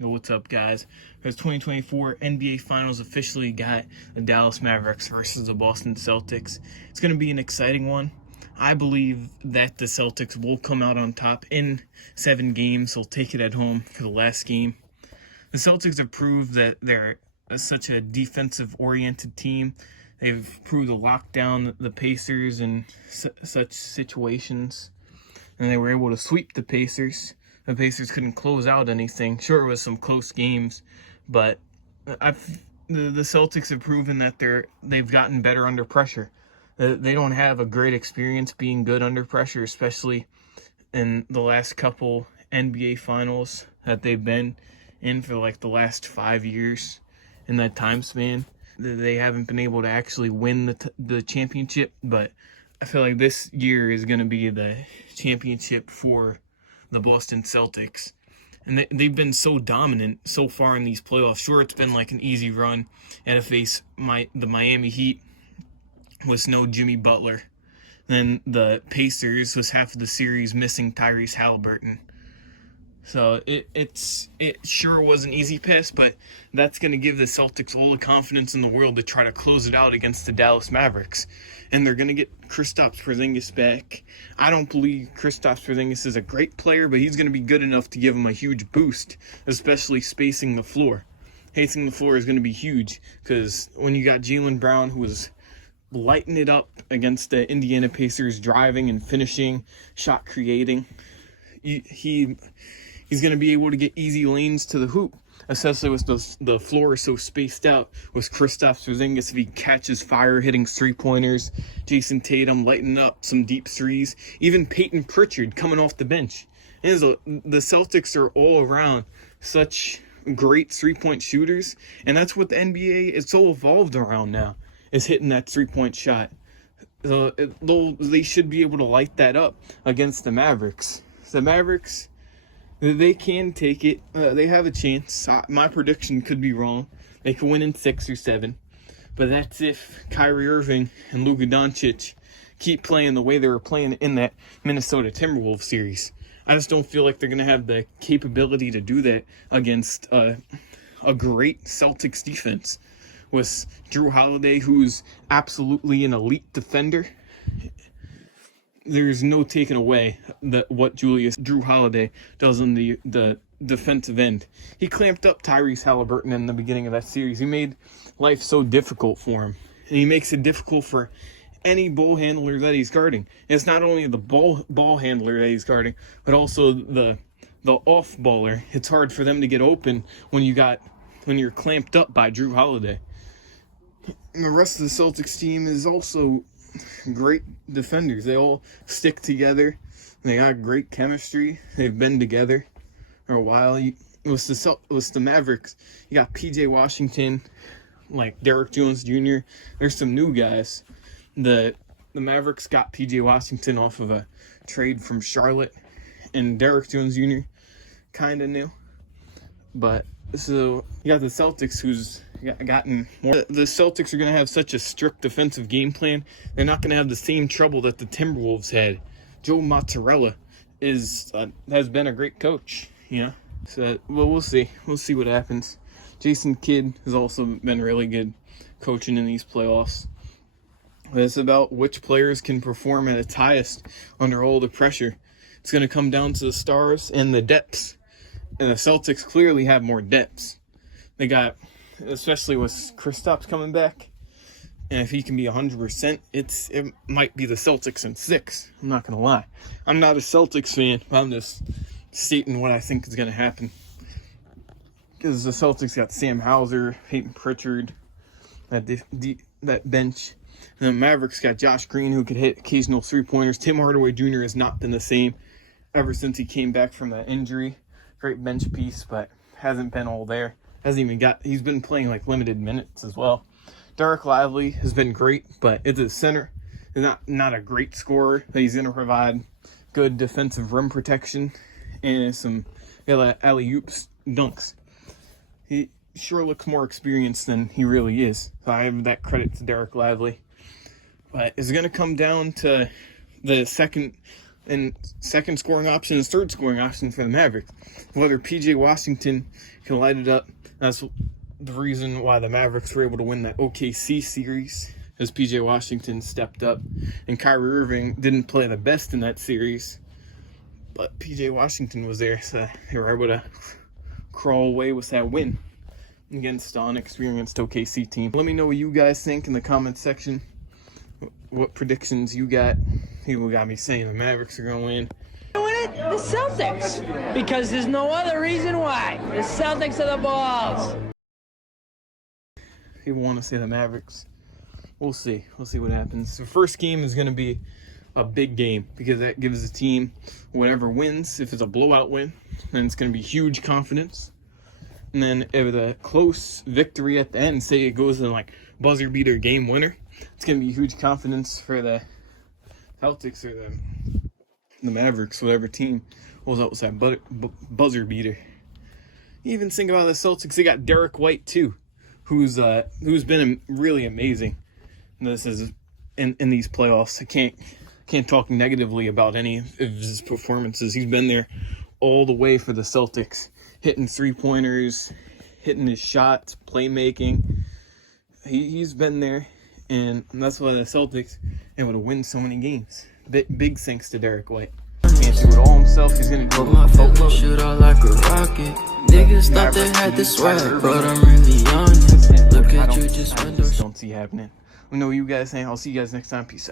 Yo, what's up, guys? As 2024 NBA Finals officially got the Dallas Mavericks versus the Boston Celtics. It's going to be an exciting one. I believe that the Celtics will come out on top in 7 games. They'll take it at home for the last game. The Celtics have proved that they're such a defensive-oriented team. They've proved to lock down the Pacers in such situations, and they were able to sweep the Pacers. The Pacers couldn't close out anything. Sure, it was some close games, but the Celtics have proven that they've gotten better under pressure. They don't have a great experience being good under pressure, especially in the last couple NBA Finals that they've been in for like the last 5 years. In that time span, they haven't been able to actually win the championship, but I feel like this year is going to be the championship for the Boston Celtics. And they've been so dominant so far in these playoffs. Sure, it's been like an easy run at a face the Miami Heat with no Jimmy Butler. Then the Pacers was half of the series missing Tyrese Haliburton. So it sure was an easy piss, but that's going to give the Celtics all the confidence in the world to try to close it out against the Dallas Mavericks. And they're going to get Kristaps back. I don't believe Kristaps is a great player, but he's going to be good enough to give him a huge boost, especially spacing the floor. Spacing the floor is going to be huge because when you got Jaylen Brown, who was lighting it up against the Indiana Pacers, driving and finishing, shot creating, he's going to be able to get easy lanes to the hoop, especially with the floor is so spaced out with Kristaps if he catches fire, hitting three-pointers, Jason Tatum lighting up some deep threes, even Peyton Pritchard coming off the bench. And the Celtics are all around such great three-point shooters, and that's what the NBA is so evolved around now, is hitting that three-point shot. So they should be able to light that up against the Mavericks. The Mavericks, they can take it. They have a chance. My prediction could be wrong. They could win in 6 or 7. But that's if Kyrie Irving and Luka Doncic keep playing the way they were playing in that Minnesota Timberwolves series. I just don't feel like they're going to have the capability to do that against a great Celtics defense with Jrue Holiday, who's absolutely an elite defender. There's no taking away what Jrue Holiday does on the defensive end. He clamped up Tyrese Haliburton in the beginning of that series. He made life so difficult for him. And he makes it difficult for any ball handler that he's guarding. And it's not only the ball handler that he's guarding, but also the off-baller. It's hard for them to get open when you're clamped up by Jrue Holiday. And the rest of the Celtics team is also great defenders. They all stick together. They got great chemistry. They've been together for a while. It was the Mavericks. You got PJ Washington, like Derrick Jones Jr. There's some new guys. The Mavericks got PJ Washington off of a trade from Charlotte, and Derrick Jones Jr. kind of new. But so you got the Celtics, who's gotten more. The Celtics are going to have such a strict defensive game plan. They're not going to have the same trouble that the Timberwolves had. Joe Mozzarella has been a great coach, you know. So we'll see. We'll see what happens. Jason Kidd has also been really good coaching in these playoffs. But it's about which players can perform at its highest under all the pressure. It's going to come down to the stars and the depths. And the Celtics clearly have more depths. They got, especially with Kristaps coming back, and if he can be 100%, it might be the Celtics in 6. I'm not going to lie. I'm not a Celtics fan, but I'm just stating what I think is going to happen. Because the Celtics got Sam Hauser, Peyton Pritchard, that bench. And the Mavericks got Josh Green, who could hit occasional three-pointers. Tim Hardaway Jr. has not been the same ever since he came back from that injury. Great bench piece, but hasn't been all there. He's been playing like limited minutes as well. Derrick Lively has been great, but it's a center. He's not a great scorer, but he's going to provide good defensive rim protection and some alley-oops dunks. He sure looks more experienced than he really is. So I have that credit to Derrick Lively. But it's going to come down to the second and second scoring option and third scoring option for the Mavericks. Whether PJ Washington can light it up, that's the reason why the Mavericks were able to win that OKC series, as PJ Washington stepped up, and Kyrie Irving didn't play the best in that series, but PJ Washington was there, so they were able to crawl away with that win against the unexperienced OKC team. Let me know what you guys think in the comments section. What predictions you got? People got me saying the Mavericks are going to win. The Celtics, because there's no other reason why. The Celtics are the balls. People want to say the Mavericks. We'll see. We'll see what happens. The first game is going to be a big game because that gives the team whatever wins. If it's a blowout win, then it's going to be huge confidence. And then if it's a close victory at the end, say it goes in like buzzer beater game winner, it's going to be huge confidence for the Celtics or the Mavericks, whatever team holds up with that buzzer beater. You even think about the Celtics, they got Derrick White too, who's been really amazing. And this is in these playoffs. I can't talk negatively about any of his performances. He's been there all the way for the Celtics, hitting 3-pointers, hitting his shots, playmaking. He's been there, and that's why the Celtics are able to win so many games. Big thanks to Derrick White. He can't do it all himself. He's gonna do my focus, shoot out like a rocket. Niggas thought they had the swag, but I'm really on it. Look at you, just don't see happening. We know what you guys think. I'll see you guys next time. Peace out.